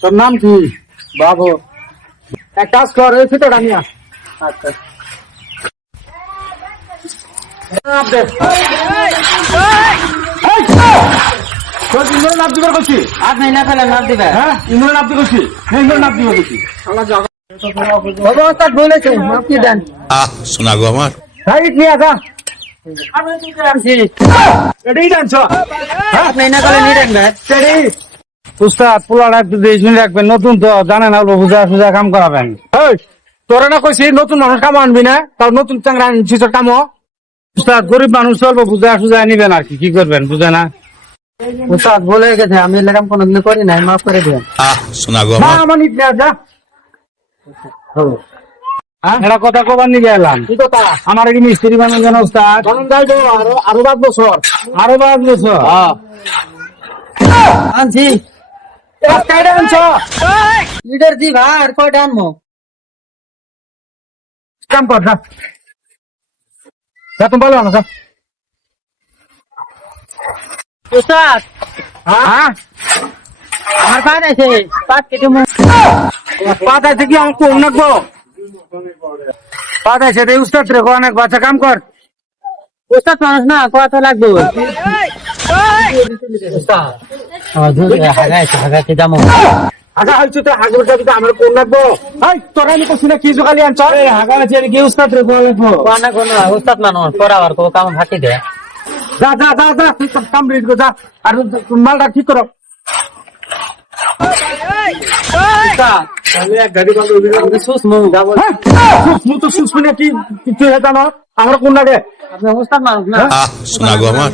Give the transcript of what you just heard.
তোর নাম কি? বাবু। এক কাজ কর, এই ফিতে ডানিয়া। আচ্ছা নাপ দিবার করছি। আপনি না ফেলে নাপ দিবে। হ্যাঁ ইমরান নাপ দিবার করছি। নাপ দিবার করছি। বলেছে আপনি দেন। শোনা গো আমার হাইট নিয়ে আসা। এটাই জানছ? আপনি না ফেলে নিয়ে রাখবেন। উস্তাদ পোলাটা একটু দেখে রাখবেন, নতুন তো জানেন অল্প বুঝা সুজা কাম করাবেন। তোরা না কইছি নতুন মানুষ কাম আনবি না, তাও নতুন চাংরা আনছিস কামো। উস্তাদ গরিব মানুষ অল্প বুঝা সুজা নিবেন আর কি করবেন বুঝে না। উস্তাদ বলে গেছে আমি এরকম কোনোদিন করি নাই, মাফ করে দিবেন। শোনা গো না আমার আমার নিতে যা। এটা কথা কবার নিয়ে এলাম। কি কথা? আমার কি মিস্ত্রি বানান জানো উস্তাদ? আরো 5 বছর। আরো 5 বছর। আনছি কয়টা আনছ? লিডার জি ভাই, আর কয়টা আনবো? কাম কর যা। তুমি বলো না। উস্তাদ হ্যাঁ আমার পান আছে 5 কেজি পাতাইছে কি আমি কম নাকবো? পাতাইছে রে উস্তাদ রে অনেক বাচ্চা কাম কর। উস্তাদ মানুষ না, কত লাগবে? হাগাইতে যাবো। আচ্ছা হইছে তো হাগর যাবি তো আমার কোন লাগবো? এই তোরা আমি কইছি না কি জোগালি আনছ? হাগা আছে কি উস্তাদ রে কোন লাগবো? অনেক উস্তাদ মানুষ পড়াবার কো কাম ফাঁকি দেয়। যা যা যা যা তুই কাম রেড কর যা। আর মালটা ঠিক করো। আমি এক গাড়ি বন্ধ করে সুস মু যাবো। মু তো সুসপনে কি তুই এটা না আমার কোন লাগে? আপনি উস্তাদ মানুষ না। শোনা গো আমার